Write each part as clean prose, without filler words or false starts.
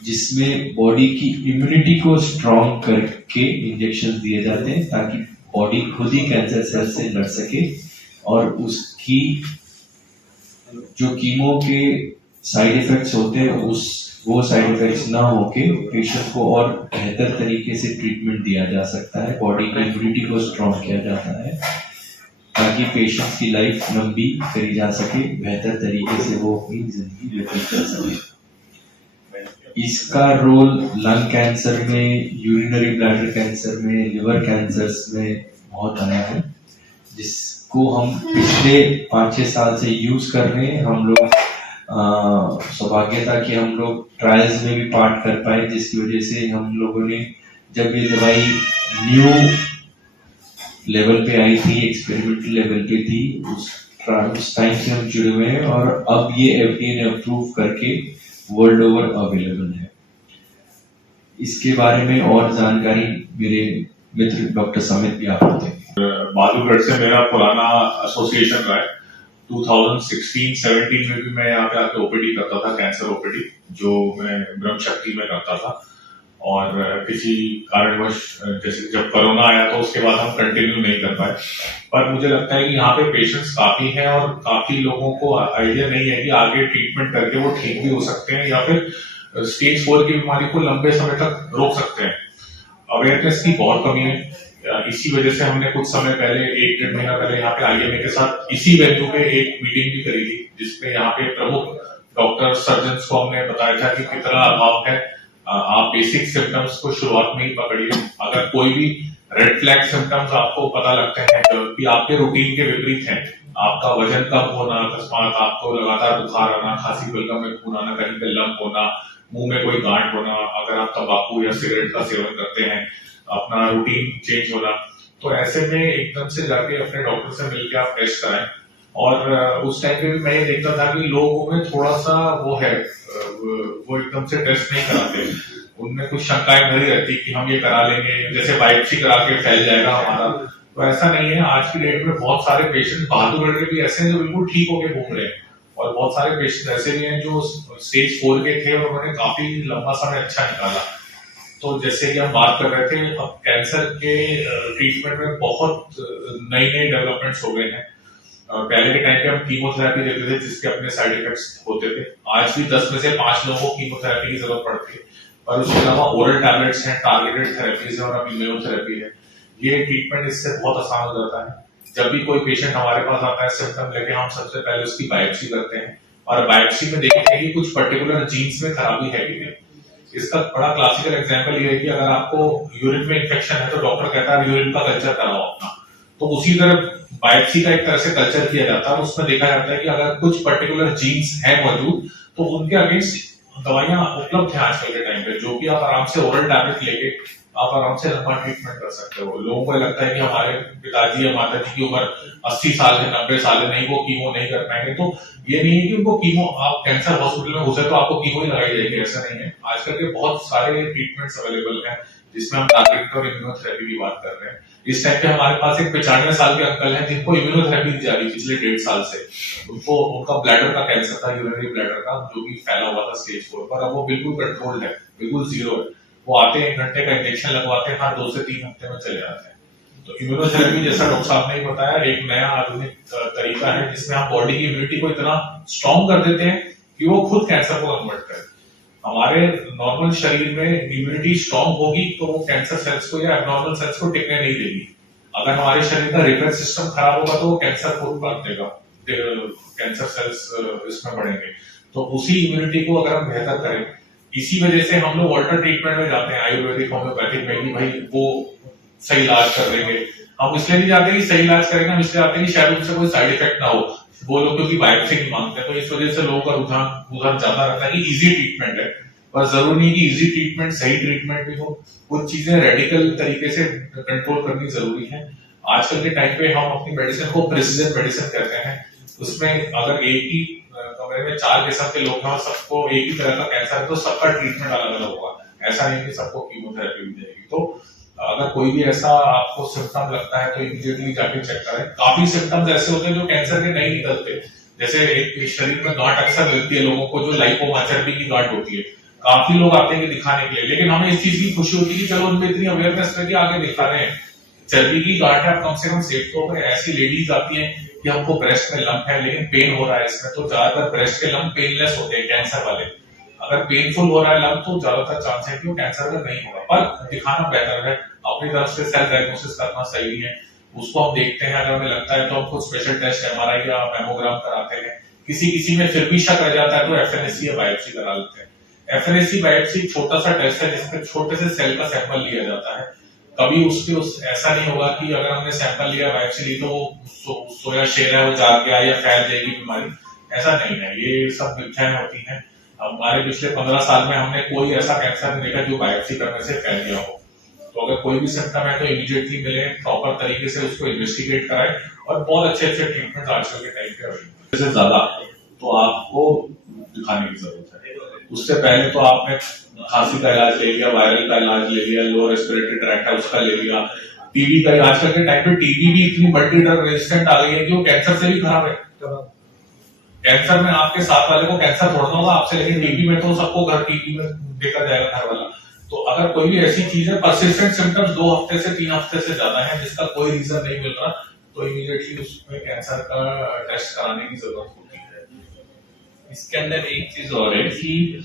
जिसमें बॉडी की इम्यूनिटी को स्ट्रॉन्ग करके इंजेक्शन दिए जाते हैं ताकि बॉडी खुद ही कैंसर सेल से लड़ सके और उसकी जो कीमो के साइड इफेक्ट्स होते हैं वो साइड इफेक्ट्स ना होके पेशेंट को और बेहतर तरीके से ट्रीटमेंट दिया जा सकता है, बॉडी की इम्यूनिटी को स्ट्रॉन्ग किया जाता है ताकि पेशेंट की लाइफ लंबी करी जा सके, बेहतर तरीके से वो अपनी जिंदगी व्यतीत कर सके। इसका रोल लंग कैंसर में, यूरिनरी ब्लैडर कैंसर में, लिवर कैंसर्स में बहुत आया है, जिसको हम पिछले 5-6 साल से यूज कर रहे हैं। हम लोग सौभाग्य था कि हम लोग ट्रायल्स में भी पार्ट कर पाए, जिसकी वजह से हम लोगों ने जब ये दवाई न्यू लेवल पे आई थी, एक्सपेरिमेंटल लेवल पे थी, उस टाइम से हम जुड़े हुए हैं और अब ये FDA ने अप्रूव करके वर्ल्ड ओवर अवेलेबल है। इसके बारे में और जानकारी मेरे मित्र डॉक्टर समित भी आपको देंगे। बहादुरगढ़ से मेरा पुराना एसोसिएशन रहा है। 2016-17 में भी मैं यहाँ पे आके ओपीडी करता था, कैंसर ओपीडी, जो मैं ब्रह्म शक्ति में करता था। और किसी कारणवश जैसे जब कोरोना आया तो उसके बाद हम कंटिन्यू नहीं कर पाए। पर मुझे लगता है कि यहाँ पे पेशेंट्स काफी हैं और काफी लोगों को आइडिया नहीं है कि आगे ट्रीटमेंट करके वो ठीक भी हो सकते हैं या फिर स्टेज 4 की बीमारी को लंबे समय तक रोक सकते हैं। अवेयरनेस की बहुत कमी है। इसी वजह से हमने कुछ समय पहले 1-1.5 महीना पहले यहाँ पे IMA के साथ इसी वेन्यू पे एक मीटिंग भी करी थी, जिसमें यहाँ पे प्रमुख डॉक्टर सर्जन्स को हमने बताया था कि कितना अभाव है। आप बेसिक सिम्टम्स को शुरुआत में ही पकड़िए। अगर कोई भी रेड फ्लैग सिम्टम्स आपको पता लगते हैं कि आपके रूटीन के विपरीत हैं, आपका वजन कम होना, अकस्मात आपको लगातार बुखार आना, खांसी बलगम में खून आना, कहीं पे लंप होना, मुंह में कोई गांठ होना, अगर आप तंबाकू या सिगरेट का सेवन करते हैं, अपना रूटीन चेंज होना, तो ऐसे में एकदम से जाके अपने डॉक्टर से मिलकर आप टेस्ट कराएं। और उस टाइम पे भी मैं ये देखता था कि लोगों में थोड़ा सा वो है, वो एकदम से टेस्ट नहीं कराते, उनमें कुछ शंकाएं भरी रहती कि हम ये करा लेंगे, जैसे बायोप्सी करा के फैल जाएगा हमारा। तो ऐसा नहीं है। आज की डेट में बहुत सारे पेशेंट बहादुरगढ़ के भी ऐसे हैं जो बिल्कुल ठीक होके घूम रहे हैं, और बहुत सारे पेशेंट ऐसे भी हैं जो स्टेज 4 के थे और उन्होंने काफी लंबा समय अच्छा निकाला। तो जैसे कि हम बात कर रहे थे, अब कैंसर के ट्रीटमेंट में बहुत नई डेवलपमेंट्स हो गए हैं। पहले के टाइम पे हम कीमोथेरेपी देते थे जिसके अपने साइड इफेक्ट्स होते थे। आज भी 10 में से 5 लोगों को कीमोथेरेपी की जरूरत पड़ती है, और उसके अलावा ओरल टैबलेट्स हैं, टारगेटेड थेरेपीज है और अब इम्यूनोथेरेपी है। ये ट्रीटमेंट इससे बहुत आसान हो जाता है। जब भी कोई पेशेंट हमारे पास आता है सिम्टम लेके, हम सबसे पहले उसकी बायोप्सी करते हैं और बायोप्सी में देखते हैं कि कुछ पर्टिकुलर जीन्स में खराबी है कि नहीं। इसका बड़ा क्लासिकल एग्जांपल ये है कि अगर आपको यूरिन में इन्फेक्शन है तो डॉक्टर कहता है यूरिन का कल्चर कराओ अपना, तो उसी तरह बायोप्सी का एक तरह से कल्चर किया जाता है। उसमें देखा जाता है कि अगर कुछ पर्टिकुलर जीन्स है मौजूद तो उनके अगेंस्ट दवाइयां उपलब्ध हैं आजकल के टाइम पे, जो कि आप आराम से ओरल टैबलेट लेके आप आराम से लंबा ट्रीटमेंट कर सकते हो। लोगों को लगता है कि हमारे पिताजी या माता जी की उम्र 80 साल है, 90 साल है, नहीं वो कीमो नहीं कर पाएंगे। तो ये नहीं है कि उनको कीमो, आप कैंसर हॉस्पिटल में घुसे तो आपको कीमो ही लगाई जाएगी, ऐसा नहीं है। आजकल के बहुत सारे ट्रीटमेंट्स अवेलेबल हैं जिसमें हम टारगेटेड और इम्यूनोथेरेपी की बात कर रहे हैं। इस टाइम पे हमारे पास एक 95 साल के अंकल हैं जिनको इम्यूनोथेरेपी दी जा रही पिछले 1.5 साल से। उनको उनका ब्लैडर का कैंसर था, यूरिनरी ब्लैडर का, जो भी फैला हुआ था स्टेज 4 पर। अब वो बिल्कुल कंट्रोल्ड है, बिल्कुल जीरो है। वो आते हैं, 1 घंटे का इंजेक्शन लगवाते हैं, हर 2 से 3 हफ्ते में चले जाते हैं। तो इम्यूनोथेरेपी, जैसा डॉक्टर साहब ने बताया, एक नया आधुनिक तरीका है जिसमें आप बॉडी की इम्यूनिटी को इतना स्ट्रॉन्ग कर देते हैं कि वो खुद कैंसर को कन्वर्ट करे। हमारे नॉर्मल शरीर में इम्यूनिटी स्ट्रॉन्ग होगी तो वो कैंसर सेल्स को या एबनॉर्मल सेल्स को टिकने नहीं देगी। अगर हमारे शरीर का रिपेयर सिस्टम खराब होगा तो वो कैंसर को उत्पन्न देगा, कैंसर सेल्स इसमें बढ़ेंगे। तो उसी इम्यूनिटी को अगर हम बेहतर करें, इसी वजह से हम लोग ऑल्टर ट्रीटमेंट में जाते हैं, आयुर्वेदिक, होम्योपैथिक में, कि भाई वो सही इलाज कर देंगे। हम इसलिए नहीं जाते कि सही इलाज करेंगे, हम इसलिए आते हैं कि शायद उनसे कोई साइड इफेक्ट ना हो। वो लोग क्योंकि बायोप्सी नहीं मांगते, तो इस वजह से लोगों का रुझान ज्यादा रहता है कि इजी ट्रीटमेंट है। पर जरूरी नहीं कि इजी ट्रीटमेंट सही ट्रीटमेंट भी हो। कुछ चीजें रेडिकल तरीके से कंट्रोल करनी जरूरी है। आजकल के टाइम पे हम अपनी मेडिसिन को प्रिसीजन मेडिसिन कहते हैं। उसमें अगर एक ही कमरे में 4 किस्म के लोग हैं और सबको एक ही तरह का कैंसर है तो सबका ट्रीटमेंट अलग अलग होगा। ऐसा नहीं कि सबको कीमोथेरेपी दी जाएगी। तो अगर कोई भी ऐसा आपको सिम्टम लगता है तो इमीडिएटली जाके चेक करें। काफी सिम्टम्स ऐसे होते हैं जो कैंसर के नहीं निकलते, जैसे एक शरीर में गांठ अक्सर मिलती है लोगों को, जो लाइपोमा चर्बी की गांठ होती है। काफी लोग आते हैं कि दिखाने के लिए, लेकिन हमें इस चीज की खुशी होती है कि चलो उनमें इतनी अवेयरनेस है कि आगे दिखा रहे हैं। चर्बी की गांठ है, आप कम से कम सेफ तो हो गए। ऐसी लेडीज आती हैं कि हमको ब्रेस्ट में लंप है लेकिन पेन हो रहा है इसमें, तो ज्यादातर ब्रेस्ट के लंप पेनलेस होते हैं कैंसर वाले। अगर पेनफुल हो रहा है लंप तो ज्यादातर चांस है कि वो कैंसर का नहीं होगा, पर दिखाना बेहतर है। अपनी तरफ से सेल्फ डायग्नोसिस करना सही नहीं है, उसको हम देखते हैं, अगर हमें लगता है तो हम खुद स्पेशल टेस्ट एमआरआई या मेमोग्राम कराते हैं। किसी में फिर भी शक रह जाता है तो एफएनएससी या बायोप्सी करा लेते हैं। एफएनएससी बायोप्सी छोटा सा टेस्ट है जिसमें छोटे से सेल का सैंपल लिया जाता है। कभी ऐसा नहीं होगा कि अगर हमने सैंपल लिया बायोप्सी ली तो वो सोया शेर है, वो जाग गया या फैल जाएगी बीमारी, ऐसा नहीं है। ये सब मिथ्याएं होती हैं। हमारे पिछले 15 साल में हमने कोई ऐसा कैंसर नहीं देखा जो बायोप्सी करने से फैल गया हो। तो अगर कोई भी सिम्टम है तो इमीडिएटली मिले, प्रॉपर तरीके से उसको इन्वेस्टिगेट कराएं, और बहुत अच्छे ट्रीटमेंट आजकल के टाइम पे अवेलेबल है। ज्यादा तो आपको दिखाने की जरूरत है। उससे पहले तो आपने खांसी का इलाज ले लिया, वायरल का इलाज ले लिया, लोअर रेस्पिरेटरी ट्रैक्ट है उसका ले लिया, टीबी का। आजकल के टाइम पे टीबी भी इतनी मल्टी ड्रग रेजिस्टेंट आ गई है कि वो कैंसर से भी खराब है। कैंसर में आपके साथ वाले को कैंसर थोड़ा होगा आपसे, लेकिन टीबी में तो सबको घर टीबी में देखा जाएगा घर वाला। तो अगर कोई भी ऐसी चीज है, परसिस्टेंट सिम्टम्स 2 हफ्ते से 3 हफ्ते से ज्यादा है जिसका कोई रीजन नहीं मिल रहा, तो इमीडिएटली उसमें कैंसर का टेस्ट कराने की जरूरत होती है। इसके अंदर एक चीज और है कि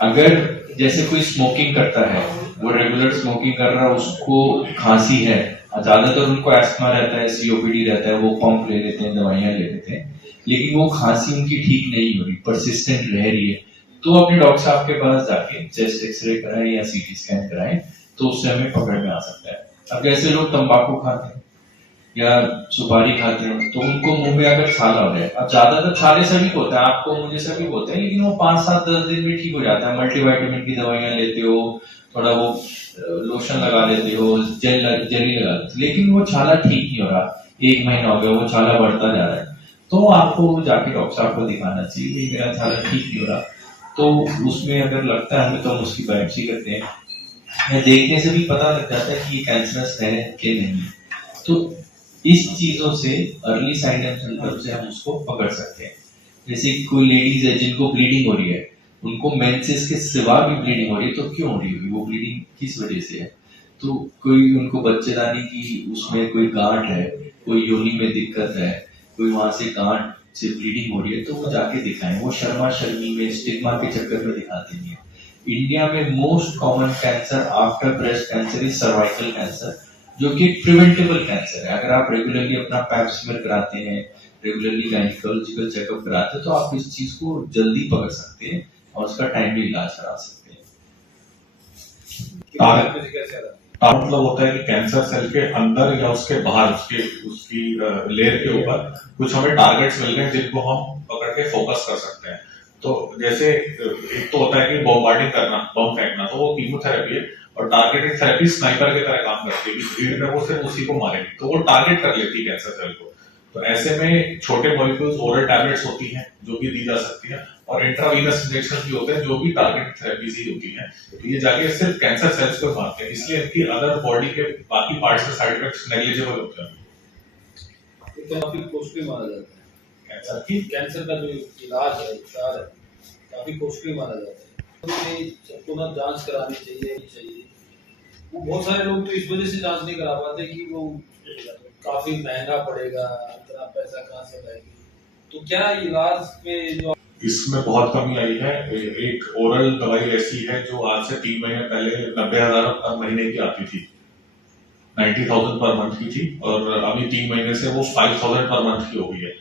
अगर जैसे कोई स्मोकिंग करता है, वो रेगुलर स्मोकिंग कर रहा है, उसको खांसी है, ज्यादातर उनको एस्थमा रहता है, सीओपीडी रहता है, वो पंप ले लेते हैं, दवाइयां ले लेते हैं, लेकिन वो खांसी उनकी ठीक नहीं हो रही, परसिस्टेंट रह रही है, तो अपने डॉक्टर साहब के पास जाके चेस्ट एक्सरे कराएं या सीटी स्कैन कराएं, तो उससे हमें पकड़ में आ सकता है। अब जैसे लोग तंबाकू खाते हैं या सुपारी खाते हैं तो उनको मुंह में अगर छाला हो जाए, अब ज्यादातर छाले सभी को होता है, आपको मुझे सभी को होता है, लेकिन वो 5, 7, 10 दिन में ठीक हो जाता है। मल्टीविटामिन की दवाइयां लेते हो, थोड़ा वो लोशन लगा लेते हो, जेली लगा लेते हो, लेकिन वो छाला ठीक नहीं हो रहा, 1 महीना हो गया वो छाला बढ़ता जा रहा है, तो आपको जाके डॉक्टर साहब को दिखाना चाहिए, मेरा छाला ठीक नहीं हो रहा। तो उसमें अगर लगता है हमें तो हम उसकी बायोप्सी करते हैं, या देखने से भी पता लग जाता है कि ये कैंसरस है कि नहीं। तो इस चीजों से अर्ली साइन एंड सिम्टम से हम उसको पकड़ सकते हैं। जैसे कोई लेडीज है जिनको ब्लीडिंग हो रही है, उनको मेंसेस के सिवा भी ब्लीडिंग हो रही है, तो क्यों हो रही होगी, वो ब्लीडिंग किस वजह से है? तो कोई उनको बच्चेदानी की उसमें कोई गांठ है, कोई योनि में दिक्कत है, कोई वहां से गांठ से ब्लीडिंग हो रही है, तो वो जाके दिखाएं। वो शर्मा शर्मी में, स्टिग्मा के चक्कर में दिखाते नहीं है। इंडिया में most common cancer after breast cancer is cervical cancer, जो कि प्रिवेंटेबल कैंसर है। अगर आप रेगुलरली अपना पैप स्मीयर कराते हैं, रेगुलरली गायनिकोलॉजिकल चेकअप कराते हैं, तो आप इस चीज को जल्दी पकड़ सकते हैं और उसका टाइमली इलाज करा सकते हैं। मतलब होता है कि कैंसर सेल के अंदर या उसके बाहर, उसकी लेयर के ऊपर कुछ हमें टारगेट्स मिल गए जिनको हम पकड़ के फोकस कर सकते हैं। तो जैसे एक तो होता है कि बॉम्बार्डिंग करना, बम फेंकना, तो वो कीमोथेरेपी है, और टारगेटेड थेरेपी स्नाइपर की तरह काम करती है कि भीड़ में वो सिर्फ उसी को मारेगी, तो वो टारगेट कर लेती है कैंसर सेल को। तो ऐसे में छोटे मॉलिक्यूल्स, ओरल टैबलेट्स होती हैं जो भी दी जा सकती है, और इंट्रावीनस इंजेक्शन भी होते हैं जो भी टारगेट थेरेपीज ही होती हैं। तो ये जाके सिर्फ कैंसर सेल्स को मारते हैं, इसलिए इनकी अदर बॉडी के बाकी पार्ट्स के साइड इफेक्ट्स नेग्लिजिबल होते हैं। काफी कॉस्टली माना जाता है कैंसर का जो इलाज है, उपचार है, काफी कॉस्टली माना जाता है। सबको ना जांच करानी चाहिए। वो बहुत सारे लोग तो इस वजह से जांच नहीं करा पाते कि वो काफी महंगा पड़ेगा, इतना पैसा कहाँ से लाएगी। तो क्या इलाज में जो इसमें बहुत कमी आई है। एक ओरल दवाई ऐसी है जो आज से 3 महीने पहले 90,000 पर महीने की आती थी, 90,000 पर मंथ की थी, और अभी 3 महीने से वो 5,000 पर मंथ की हो गई है।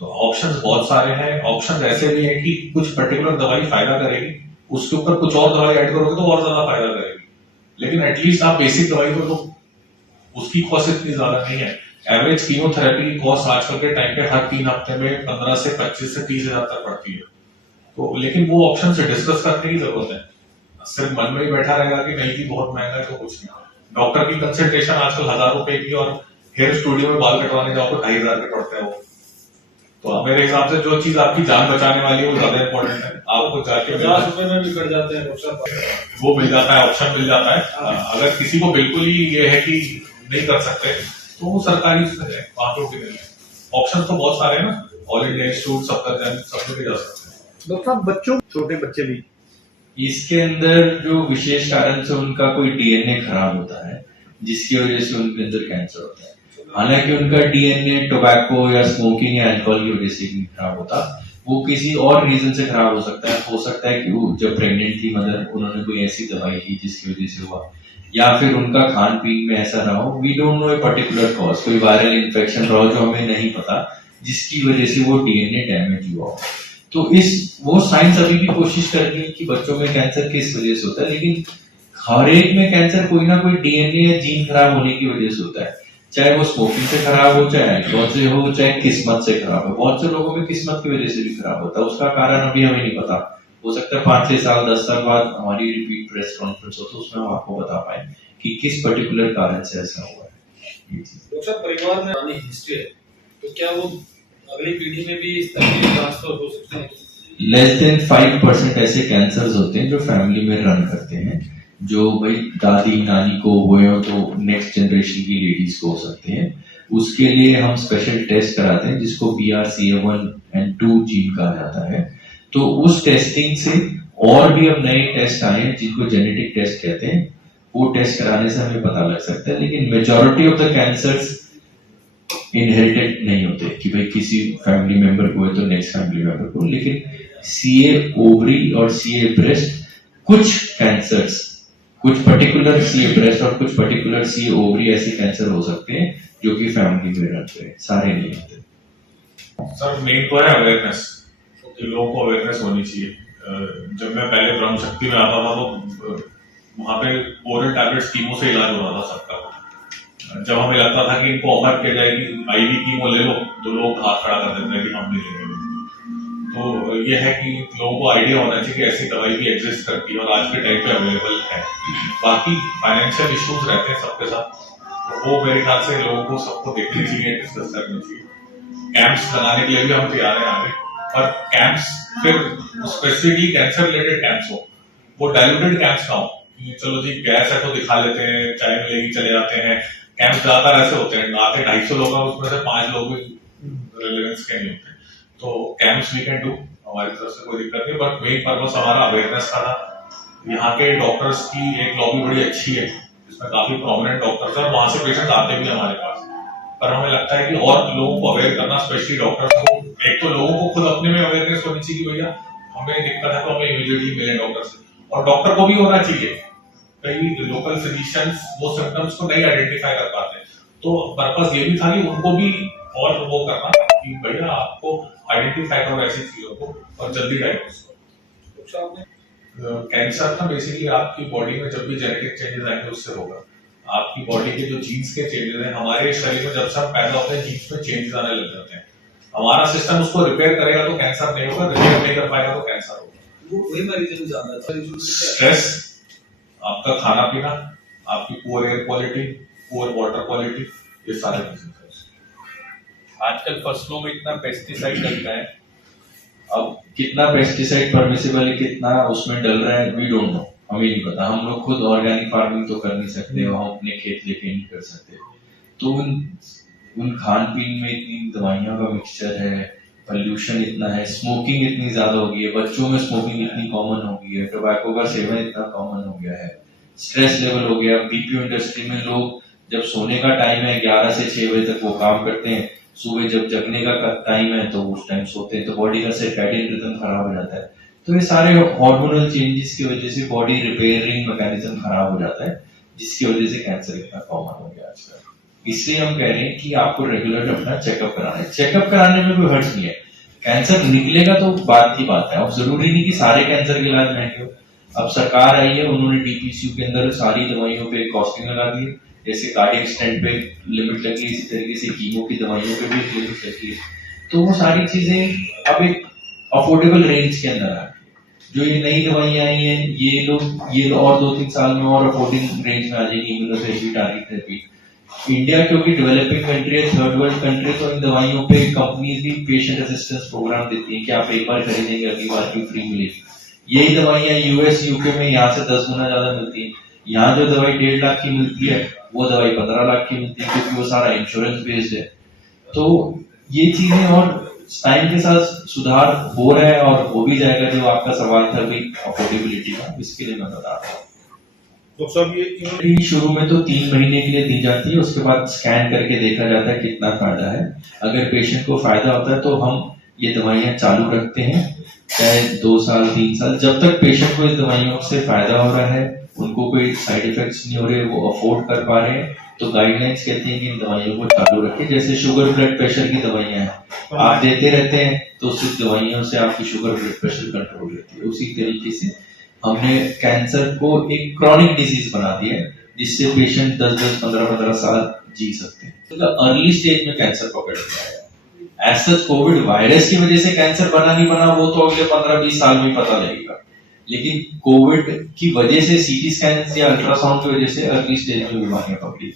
तो ऑप्शंस बहुत सारे हैं। ऑप्शन ऐसे भी है कि कुछ पर्टिकुलर दवाई फायदा करेगी, उसके ऊपर कुछ और दवाई ऐड करोगे तो और ज्यादा फायदा करेगी, लेकिन एटलीस्ट आप बेसिक दवाई तो उसकी कॉस्ट इतनी ज्यादा नहीं है। एवरेज कीमोथेरेपी की कॉस्ट आजकल के टाइम पे हर 3 हफ्ते में 15 से 25 से 30 हजार तक पड़ती है। तो लेकिन वो ऑप्शन से डिस्कस करने की जरूरत है। सिर्फ मन में ही बैठा रहेगा कि नहीं जी बहुत महंगा है तो कुछ नहीं। डॉक्टर की कंसल्टेशन आजकल 1,000 रुपए की, और हेयर स्टूडियो में बाल कटवाने जाओ तो 2,500 के पड़ते हैं वो। तो मेरे हिसाब से जो चीज आपकी जान बचाने वाली है वो ज्यादा इंपॉर्टेंट है। आपको जाके 50 रुपए में भी कट जाते हैं वो मिल जाता है, ऑप्शन मिल जाता है। अगर किसी को बिल्कुल ही ये है कि नहीं कर सकते तो वो सरकारी ऑप्शन तो बहुत सारे हैं ना, ऑल इंडिया इंस्टीट्यूट, सफदरजंग, सब जगह जा सकते हैं। डॉक्टर साहब, छोटे बच्चे भी इसके अंदर जो विशेष कारण से उनका कोई डीएनए खराब होता है जिसकी वजह से उनके अंदर कैंसर होता है। हालांकि उनका डीएनए टोबैको या स्मोकिंग या अल्कोहल की वजह से नहीं खराब होता, वो किसी और रीजन से खराब हो सकता है कि वो जब प्रेग्नेंट थी मदर, उन्होंने कोई ऐसी दवाई ली जिसकी वजह से हुआ, या फिर उनका खान पीन में ऐसा रहा हो। We don't know a particular cause, कोई वायरल इन्फेक्शन रहा हो जो हमें नहीं पता, जिसकी वजह से वो डीएनए डैमेज हुआ हो। तो वो साइंस अभी भी कोशिश कर रही है कि बच्चों में कैंसर किस वजह से होता है, लेकिन हर एक में कैंसर कोई ना कोई डीएनए या जीन खराब होने की वजह से होता है, चाहे वो स्मोकिंग से खराब हो, चाहे अल्कोहल से हो, चाहे किस्मत से खराब हो। बहुत से लोगों में किस्मत की वजह से भी खराब होता है, उसका कारण अभी हमें नहीं पता। हो सकता है 5-6 साल 10 साल बाद हमारी रिपीट प्रेस कॉन्फ्रेंस हो तो उसमें हम आपको बता पाए कि किस पर्टिकुलर कारण से ऐसा हुआ है। डॉक्टर साहब, परिवार में पुरानी हिस्ट्री है तो क्या वो अगली पीढ़ी में भी इस तरह के ट्रांसफर हो सकते हैं? लेस देन 5% ऐसे कैंसर्स होते हैं जो फैमिली में रन करते हैं, जो भाई दादी नानी को हुए हो तो नेक्स्ट जनरेशन की लेडीज को हो सकते हैं। उसके लिए हम स्पेशल टेस्ट कराते हैं जिसको BRCA1 and 2 जीन कहा जाता है। तो उस टेस्टिंग से और भी अब नए टेस्ट आए हैं जिनको जेनेटिक टेस्ट कहते हैं, वो टेस्ट कराने से हमें पता लग सकता है। लेकिन majority of the cancers inherited नहीं होते कि भाई किसी फैमिली मेंबर को है तो नेक्स्ट फैमिली मेंबर को, लेकिन CA ओवरी और CA ब्रेस्ट, कुछ कैंसर्स, कुछ पर्टिकुलर CA ब्रेस्ट और कुछ पर्टिकुलर CA ओवरी ऐसे कैंसर हो सकते हैं जो कि फैमिली में रहते हैं, सारे नहीं होते। सर मेन तो है अवेयरनेस, कि लोगों को अवेयरनेस होनी चाहिए। जब मैं पहले ब्रह्म शक्ति में आता था तो वहां पे ओरल टैबलेट्स कीमो से इलाज हो रहा था सबका। जब हमें लगता था कि इनको ऑफर किया जाएगी IV कीमो ले लो तो लोग हाथ खड़ा कर देते हैं कि हम नहीं लेंगे। तो ये है कि लोगों को आइडिया होना चाहिए कि ऐसी दवाई भी एग्जिस्ट करती है और आज के टाइम पे अवेलेबल है। बाकी फाइनेंशियल इश्यूज रहते हैं सबके साथ, तो वो मेरे ख्याल से लोगों को सबको देखनी चाहिए, डिस्कस करनी चाहिए। कैंप्स लगाने के लिए भी हम तैयार हैं आगे, पर कैंप्स फिर स्पेसिफिकली कैंसर रिलेटेड कैंप्स हो, वो डायल्यूटेड कैंप्स ना हो कि चलो जी गैस है तो दिखा लेते हैं, चाय मिलेगी चले जाते हैं। कैंप्स ज्यादातर ऐसे होते हैं, आते 250 लोग हैं, उसमें से 5 लोग रिलेवेंस के नहीं होते। तो कैंप्स वी कैन डू, हमारी तरफ से कोई दिक्कत नहीं, बट मेन पर्पस हमारा अवेयरनेस का था। यहाँ के डॉक्टर्स की एक लॉबी बड़ी अच्छी है जिसमें काफी प्रोमिनेंट डॉक्टर्स हैं और वहां से पेशेंट्स आते भी हमारे पास। पर हमें लगता है कि और लोगों को अवेयर करना, स्पेशली डॉक्टर्स को, एक तो लोगों को खुद अपने में अवेयरनेस होनी चाहिए कि भैया हमें दिक्कत है तो हमें इमीडिएटली मिले डॉक्टर से, और डॉक्टर को भी होना चाहिए। कई लोकल फिजिशियंस वो सिम्टम्स को नहीं आइडेंटिफाई कर पाते, तो पर्पस ये भी था कि उनको भी और वो करना कि भैया आपको आइडेंटिफाई करो ऐसी चीजों को और जल्दी डायग्नोस करो। कैंसर ना बेसिकली आपकी बॉडी में जब भी जेनेटिक चेंजेस आएंगे उससे होगा। आपकी बॉडी के जो जीन्स के चेंजेस हैं, हमारे शरीर में जब से हम पैदा होते हैं जीन्स में चेंजेस आने लग जाते हैं। हमारा सिस्टम उसको रिपेयर करेगा तो कैंसर नहीं होगा, रिपेयर नहीं कर पाएगा तो कैंसर होगा। वही मरीजों ज्यादा स्ट्रेस, आपका खाना पीना, आपकी poor air quality, poor water quality, ये सारे रीजन। आजकल फसलों में इतना पेस्टिसाइड डलता है, अब कितना पेस्टिसाइड परमिसिबल है, कितना उसमें डल रहा है, वी डोंट नो, हमें नहीं पता। हम लोग खुद ऑर्गेनिक फार्मिंग तो कर नहीं सकते, हम अपने खेत लेके नहीं कर सकते। तो उन खान पीन में इतनी दवाइयों का मिक्सचर है, पोल्यूशन इतना है, स्मोकिंग इतनी ज्यादा हो गई है, बच्चों में स्मोकिंग इतनी कॉमन हो गई है, टोबैको का सेवन इतना कॉमन हो गया है, स्ट्रेस लेवल हो गया। BPO इंडस्ट्री में लोग जब सोने का टाइम है 11 से 6 बजे तक वो काम करते हैं, सुबह जब जगने का टाइम है तो उस टाइम सोते हैं, तो बॉडी का सर्कैडियन रिदम खराब हो जाता है। तो ये सारे हार्मोनल चेंजेस की वजह से बॉडी रिपेयरिंग मैकेनिज्म खराब हो जाता है, जिसकी वजह से कैंसर इतना कॉमन हो गया आजकल। इसलिए हम कह रहे हैं कि आपको रेगुलर अपना चेकअप कराना है। चेकअप कराने में कोई हर्ज नहीं है, कैंसर निकलेगा तो बात की बात है। अब जरूरी नहीं कि सारे कैंसर के इलाज महंगे हो। अब सरकार आई है, उन्होंने DPCU के अंदर सारी दवाइयों पे कॉस्टिंग लगा दी है, जैसे कार्डियक स्टेंट पे लिमिट लगी, इसी तरीके से कीमो की दवाइयों पे भी लिमिट लगी है। तो वो सारी चीजें अब एक अफोर्डेबल रेंज के अंदर आ गई। जो ये नई दवाइयां आई हैं, ये और 2-3 साल में और अफोर्डिंग रेंज में आ जाएगी। Immunotherapy, target therapy. इंडिया क्योंकि डेवलपिंग कंट्री है, थर्ड वर्ल्ड कंट्री, तो इन दवाइयों पे कंपनीज भी पेशेंट असिस्टेंस प्रोग्राम देती है कि आप एक बार खरीदेंगे अगली बार की फ्री मिलेगी। यही दवाइयां US UK में यहाँ से 10 गुना ज्यादा मिलती है। यहाँ जो दवाई 1.5 लाख की मिलती है, वो दवाई 15 लाख की मिलती है, क्योंकि वो सारा इंश्योरेंस बेस्ड है। तो ये चीजें और टाइम के साथ सुधार हो रहा है और हो भी जाएगा। जो आपका सवाल था अभी अफोर्डेबिलिटी का, इसके लिए मैं बता रहा हूँ। तो सब ये शुरू में तो 3 महीने के लिए दी जाती है, उसके बाद स्कैन करके देखा जाता है कितना फायदा है। अगर पेशेंट को फायदा होता है तो हम ये दवाइयाँ चालू रखते हैं, चाहे 2 साल 3 साल, जब तक पेशेंट को इस दवाइयों से फायदा हो रहा है, उनको कोई साइड इफेक्ट्स नहीं हो रहे, वो अफोर्ड कर पा रहे हैं, तो गाइडलाइंस कहती है कि इन दवाइयों को चालू रखें। जैसे शुगर ब्लड प्रेशर की दवाइयाँ हैं, आप देते रहते हैं तो उस दवाइयों से आपकी शुगर ब्लड प्रेशर कंट्रोल रहती है। उसी तरीके से हमने कैंसर को एक क्रॉनिक डिजीज बना दिया है, जिससे पेशेंट 10-10, 15-15 साल जी सकते हैं। तो अर्ली स्टेज में कैंसर पकड़ लिया है। ऐसा कोविड वायरस की वजह से कैंसर बना नहीं बना वो तो अगले 15-20 साल में पता लगेगा, लेकिन कोविड की वजह से सीटी स्कैन या अल्ट्रासाउंड की वजह से अर्ली स्टेज में बीमारियां पकड़ी।